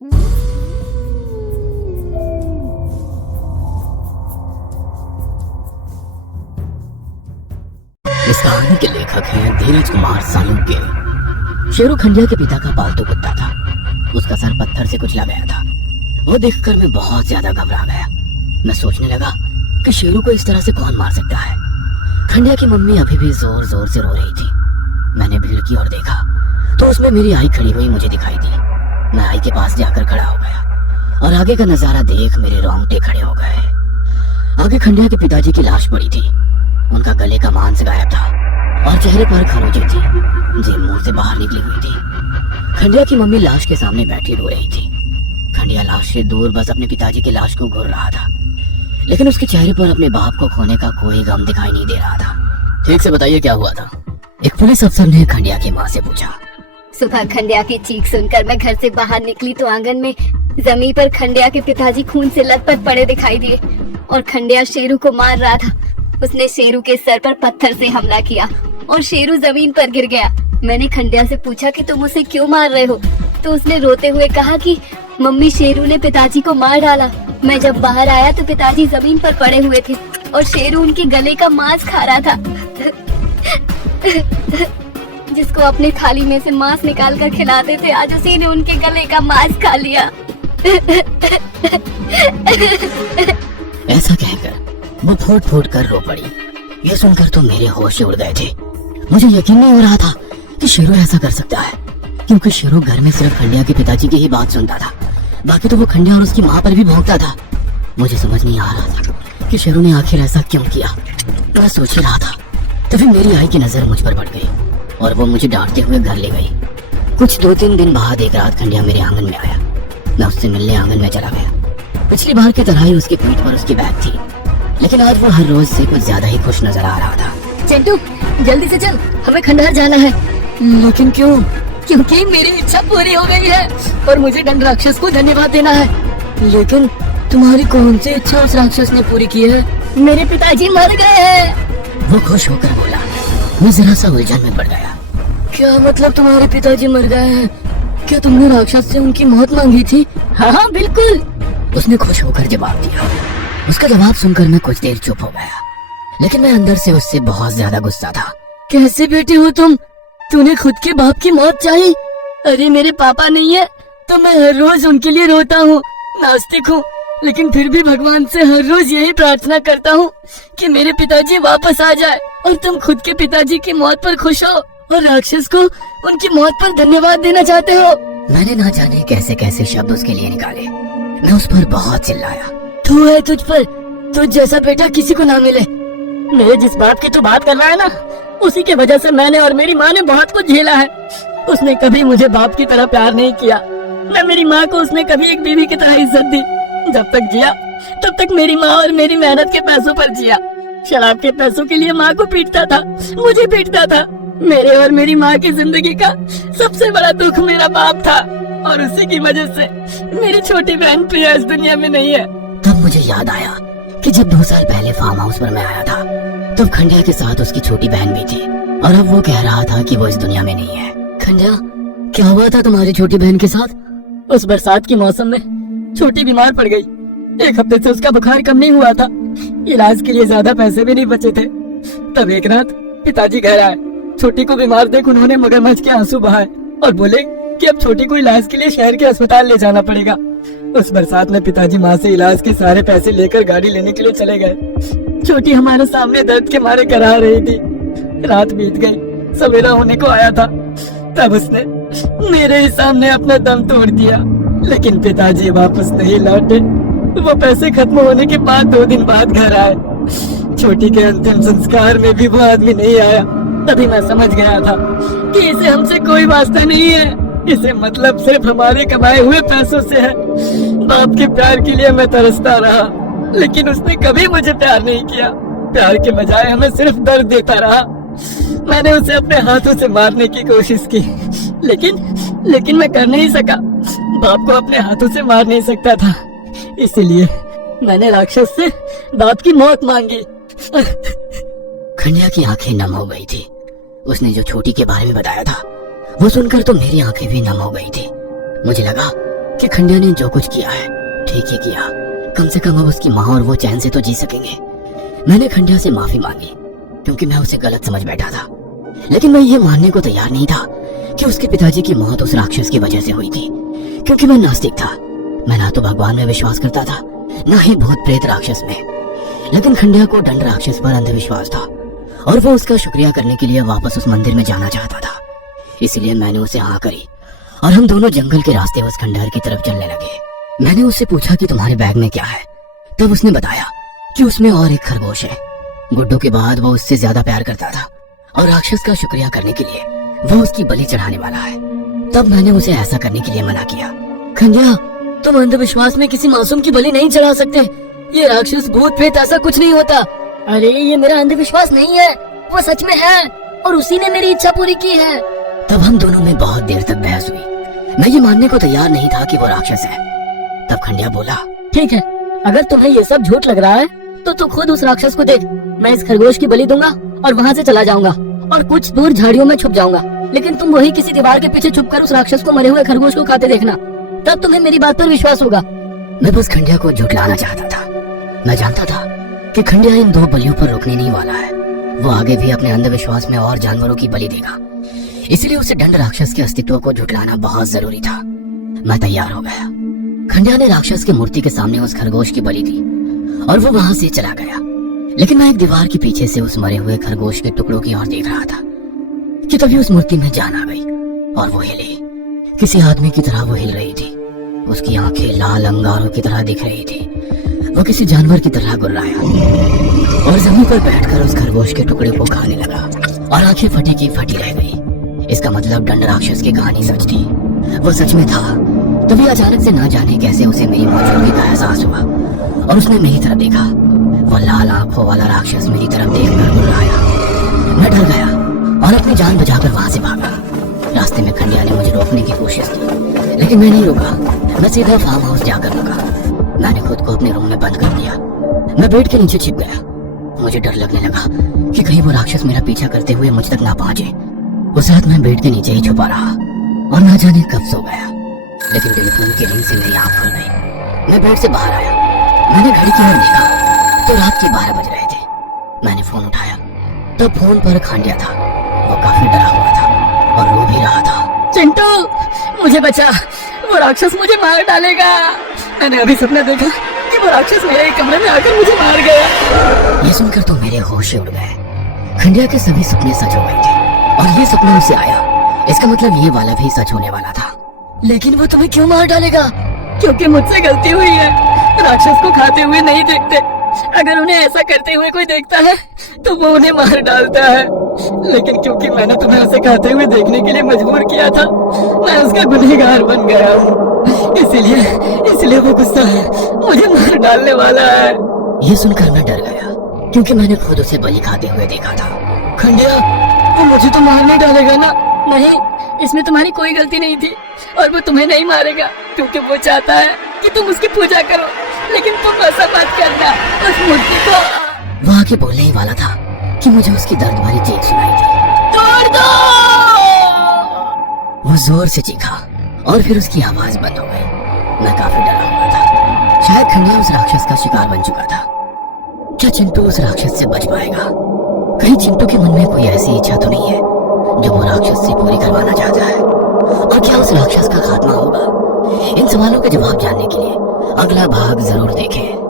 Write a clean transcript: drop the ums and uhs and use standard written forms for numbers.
इस कहानी के लेखक हैं धीरज कुमार सालुंके। शेरू खंडिया के पिता का पालतू कुत्ता था। उसका सर पत्थर से कुचला गया था। वो देखकर मैं बहुत ज्यादा घबरा गया। मैं सोचने लगा कि शेरू को इस तरह से कौन मार सकता है। खंडिया की मम्मी अभी भी जोर जोर से रो रही थी। मैंने भीड़ की ओर देखा तो उसमें मेरी आई खड़ी हुई मुझे दिखाई दी। मैं आई के पास जाकर खड़ा हो गया और आगे का नजारा देख मेरे रोंगटे खड़े हो गए। आगे खंडिया के पिताजी की लाश पड़ी थी। उनका गले का मांस गायब था और चेहरे पर खरोंचें थी, जीभ मुंह से बाहर निकली हुई थी। खंडिया की मम्मी लाश के सामने बैठी रो रही थी। खंडिया लाश से दूर बस अपने पिताजी की लाश को घूर रहा था, लेकिन उसके चेहरे पर अपने बाप को खोने का कोई गम दिखाई नहीं दे रहा था। ठीक से बताइए क्या हुआ था? एक पुलिस अफसर ने खंडिया की माँ से पूछा। सुबह खंडिया की चीख सुनकर मैं घर से बाहर निकली तो आंगन में जमीन पर खंडिया के पिताजी खून से लथपथ पड़े दिखाई दिए और खंडिया शेरू को मार रहा था। उसने शेरू के सर पर पत्थर से हमला किया और शेरू जमीन पर गिर गया। मैंने खंडिया से पूछा कि तुम उसे क्यों मार रहे हो, तो उसने रोते हुए कहा कि मम्मी, शेरू ने पिताजी को मार डाला। मैं जब बाहर आया तो पिताजी जमीन पर पड़े हुए थे और शेरू उनके गले का मांस खा रहा था। जिसको अपनी थाली में से मांस निकाल कर खिलाते थे, आज उसी ने उनके गले का मांस खा लिया। ऐसा कहकर वो फूट फूट कर रो पड़ी। ये सुनकर तो मेरे होश उड़ गए थे। मुझे यकीन नहीं हो रहा था कि शेरू ऐसा कर सकता है, क्योंकि शेरू घर में सिर्फ खंडिया के पिताजी की ही बात सुनता था। बाकी तो वो खंडिया और उसकी माँ पर भी भौंकता था। मुझे समझ नहीं आ रहा था कि शेरू ने आखिर ऐसा क्यों किया। मैं सोच ही रहा था तभी मेरी आई की नजर मुझ पर पड़ गई और वो मुझे डांटते हुए घर ले गई। कुछ 2-3 दिन बाद एक रात खंडिया मेरे आंगन में आया। मैं उससे मिलने आंगन में चला गया। पिछली बार की तरह ही उसकी पीठ पर उसकी बैग थी, लेकिन आज वो हर रोज से कुछ ज्यादा ही खुश नजर आ रहा था। चिंटू, जल्दी से चल, हमें खंडहर जाना है। लेकिन क्यों? क्योंकि मेरी इच्छा पूरी हो गई है और मुझे दंड राक्षस को धन्यवाद देना है। लेकिन तुम्हारी कौन सी इच्छा उस राक्षस ने पूरी की है? मेरे पिताजी मर गए हैं। वो खुश होकर बोला। मैं जरा सा उलझन में पड़ गया। क्या मतलब तुम्हारे पिताजी मर गए हैं? क्या तुमने राक्षस से उनकी मौत मांगी थी? हाँ बिल्कुल, उसने खुश होकर जवाब दिया। उसका जवाब सुनकर मैं कुछ देर चुप हो गया, लेकिन मैं अंदर से उससे बहुत ज्यादा गुस्सा था। कैसे बेटे हो तुम? तूने खुद के बाप की मौत चाही? अरे मेरे पापा नहीं है तो मैं हर रोज उनके लिए रोता हूँ, नास्तिक हूँ, लेकिन फिर भी भगवान से हर रोज यही प्रार्थना करता हूँ कि मेरे पिताजी वापस आ जाए। और तुम खुद के पिताजी की मौत पर खुश हो और राक्षस को उनकी मौत पर धन्यवाद देना चाहते हो। मैंने ना जाने कैसे कैसे शब्द उसके लिए निकाले। मैं उस पर बहुत चिल्लाया। तू है तुझ पर, तुझ जैसा बेटा किसी को ना मिले। मेरे जिस बात की तू बात कर रहा है ना, उसी के वजह से मैंने और मेरी माँ ने बहुत कुछ झेला है। उसने कभी मुझे बाप की तरह प्यार नहीं किया, न मेरी माँ को उसने कभी एक बीवी की तरह इज्जत दी। जब तक जिया तब तक मेरी माँ और मेरी मेहनत के पैसों पर जिया। शराब के पैसों के लिए माँ को पीटता था, मुझे पीटता था। मेरे और मेरी माँ की जिंदगी का सबसे बड़ा दुख मेरा बाप था और उसी की वजह से मेरी छोटी बहन प्रिया इस दुनिया में नहीं है। तब मुझे याद आया कि जब 2 साल पहले फार्म हाउस पर मैं आया था, तब खंडिया के साथ उसकी छोटी बहन भी थी और अब वो कह रहा था कि वो इस दुनिया में नहीं है। खंडिया, क्या हुआ था तुम्हारी छोटी बहन के साथ? उस बरसात के मौसम में छोटी बीमार पड़ गई। 1 हफ्ते से उसका बुखार कम नहीं हुआ था। इलाज के लिए ज्यादा पैसे भी नहीं बचे थे। तब एक रात पिताजी घर आए। छोटी को बीमार देख उन्होंने मगरमच्छ के आंसू बहाए और बोले कि अब छोटी को इलाज के लिए शहर के अस्पताल ले जाना पड़ेगा। उस बरसात में पिताजी माँ से इलाज के सारे पैसे लेकर गाड़ी लेने के लिए चले गए। छोटी हमारे सामने दर्द के मारे करा रही थी। रात बीत गई, सवेरा होने को आया था, तब उसने मेरे ही सामने अपना दम तोड़ दिया। लेकिन पिताजी वापस नहीं लौटे। वो पैसे खत्म होने के बाद 2 दिन बाद घर आए। छोटी के अंतिम संस्कार में भी वो आदमी नहीं आया। तभी मैं समझ गया था कि इसे हमसे कोई वास्ता नहीं है। इसे मतलब सिर्फ हमारे कमाए हुए पैसों से है। बाप के प्यार के लिए मैं तरसता रहा, लेकिन उसने कभी मुझे प्यार नहीं किया। प्यार के बजाय हमें सिर्फ दर्द देता रहा। मैंने उसे अपने हाथों से मारने की कोशिश की, लेकिन मैं कर नहीं सका। बाप को अपने हाथों से मार नहीं सकता था, इसलिए मैंने राक्षस से बाप की मौत मांगी। खंडिया की आंखें नम हो गई थी। उसने जो छोटी के बारे में बताया था वो सुनकर तो मेरी आंखें भी नम हो गई थी। मुझे लगा कि खंडिया ने जो कुछ किया है ठीक ही किया। कम से कम अब उसकी माँ और वो चैन से तो जी सकेंगे। मैंने खंडिया से माफी मांगी क्योंकि मैं उसे गलत समझ बैठा था, लेकिन मैं ये मानने को तैयार नहीं था कि उसके पिताजी की मौत उस राक्षस की वजह से हुई थी, क्योंकि मैं नास्तिक था। मैं ना तो भगवान में विश्वास करता था, ना ही भूत प्रेत राक्षस में। लेकिन खंडिया को दंड राक्षस पर अंधविश्वास था और वो उसका शुक्रिया करने के लिए वापस उस मंदिर में जाना चाहता था। इसलिए मैंने उसे हाँ करी और हम दोनों जंगल के रास्ते उस खंडहर की तरफ चलने लगे। मैंने उससे पूछा कि तुम्हारे बैग में क्या है। तब उसने बताया कि उसमें और एक खरगोश है। गुड्डू के बाद वो उससे ज्यादा प्यार करता था और राक्षस का शुक्रिया करने के लिए वो उसकी बलि चढ़ाने वाला है। तब मैंने उसे ऐसा करने के लिए मना किया। खंडिया, तुम अंधविश्वास में किसी मासूम की बलि नहीं चढ़ा सकते। ये राक्षस भूत प्रेत ऐसा कुछ नहीं होता। अरे ये मेरा अंधविश्वास नहीं है, वो सच में है और उसी ने मेरी इच्छा पूरी की है। तब हम दोनों में बहुत देर तक बहस हुई। मैं ये मानने को तैयार नहीं था कि वो राक्षस है। तब खंडिया बोला, ठीक है, अगर तुम्हें ये सब झूठ लग रहा है तो तू खुद उस राक्षस को देख। मैं इस खरगोश की बलि दूंगा और वहाँ से चला जाऊंगा और कुछ दूर झाड़ियों में छुप जाऊंगा, लेकिन तुम वही किसी दीवार के पीछे छुपकर उस राक्षस को मरे हुए खरगोश को खाते देखना, तब तुम्हें मेरी बात पर विश्वास होगा। मैं बस खंडिया को झुठलाना चाहता था। मैं जानता था कि खंडिया इन दो बलियों पर रुकने नहीं वाला है। वो आगे भी अपने अंधविश्वास में और जानवरों की बलि देगा, इसलिए उसे दंड राक्षस के अस्तित्व को झुठलाना बहुत जरूरी था। मैं तैयार हो गया। खंडिया ने राक्षस की मूर्ति के सामने उस खरगोश की बलि दी और वो वहां से चला गया। लेकिन मैं एक दीवार के पीछे से उस मरे हुए खरगोश के टुकड़ों की ओर देख रहा था कि तभी उस मूर्ति में जान आ गई और वो हिले। किसी आदमी की तरह वो हिल रही थी। उसकी आंखें लाल अंगारों की तरह दिख रही थी। वो किसी जानवर की तरह गुर्राया और जमीन पर बैठकर उस खरगोश के टुकड़े को खाने लगा और आंखें फटी की फटी रह गई। इसका मतलब दंड राक्षस की कहानी सच थी, वो सच में था। तभी अचानक से ना जाने कैसे उसे मेरी मौजूदगी का एहसास हुआ और उसने मेरी तरफ देखा। वो लाल आंखों वाला राक्षस मेरी तरफ देखकर गुर्राया। मैं डर गया और अपनी जान बचाकर वहां से भागा। रास्ते में खंडिया ने मुझे रोकने की कोशिश की, लेकिन मैं नहीं रुका। मैं सीधा फार्म हाउस जाकर रुका। मैंने खुद को अपने रूम में बंद कर दिया। मैं बेड के नीचे छिप गया। मुझे डर लगने लगा कि कहीं वो राक्षस मेरा पीछा करते हुए मुझ तक ना पहुंचे। उस रात मैं बेड के नीचे ही छुपा रहा और ना जाने कब सो गया। लेकिन टेलीफोन की रिंग से मेरी आंख खुल गई। मैं बेड से बाहर आया। मैंने घड़ी की ओर देखा तो रात के 12 बज रहे थे। मैंने फोन उठाया, तब फोन पर खंडिया था। वो काफी डरा हुआ था और रो भी रहा था। चिंटू, मुझे बचा, वो राक्षस मुझे मार डालेगा। मैंने अभी सपना देखा कि वो राक्षस मेरे कमरे में आकर मुझे मार गया। ये सुनकर तो मेरे होश उड़ गए। खंडिया के सभी सपने सच हो गए थे और ये सपना उसे आया। इसका मतलब ये वाला भी सच होने वाला था। लेकिन वो तुम्हें क्यों मार डालेगा? क्योंकि मुझसे गलती हुई है। राक्षस को खाते हुए नहीं देखते। अगर उन्हें ऐसा करते हुए कोई देखता है तो वो उन्हें मार डालता है। लेकिन क्योंकि मैंने तुम्हें ऐसे खाते हुए देखने के लिए मजबूर किया था, मैं उसका गुनहगार बन गया हूँ। इसलिए वो गुस्सा है, मुझे मार डालने वाला है। ये सुनकर मैं डर गया क्योंकि मैंने खुद उसे बलि खाते हुए देखा था। खंडिया, वो मुझे तो मारने डालेगा ना? नहीं, इसमें तुम्हारी कोई गलती नहीं थी और वो तुम्हें नहीं मारेगा क्योंकि वो चाहता है कि तुम उसकी पूजा करो। लेकिन तुम ऐसा मत करना, उस मूर्ति को। वो आगे बोलने ही वाला था कि मुझे उसकी दर्द भरी चीख सुनाई थी। तोड़ दो! वो जोर से चीखा और फिर उसकी आवाज बंद हो गई। मैं काफी डरा हुआ था। शायद खंडिया उस राक्षस का शिकार बन चुका था। क्या चिंटू उस राक्षस से बच पाएगा? कहीं चिंटू के मन में कोई ऐसी इच्छा तो नहीं है जो वो राक्षस से पूरी करवाना चाहता है? और क्या उस राक्षस का खात्मा होगा? इन सवालों के जवाब जानने के लिए अगला भाग जरूर देखें।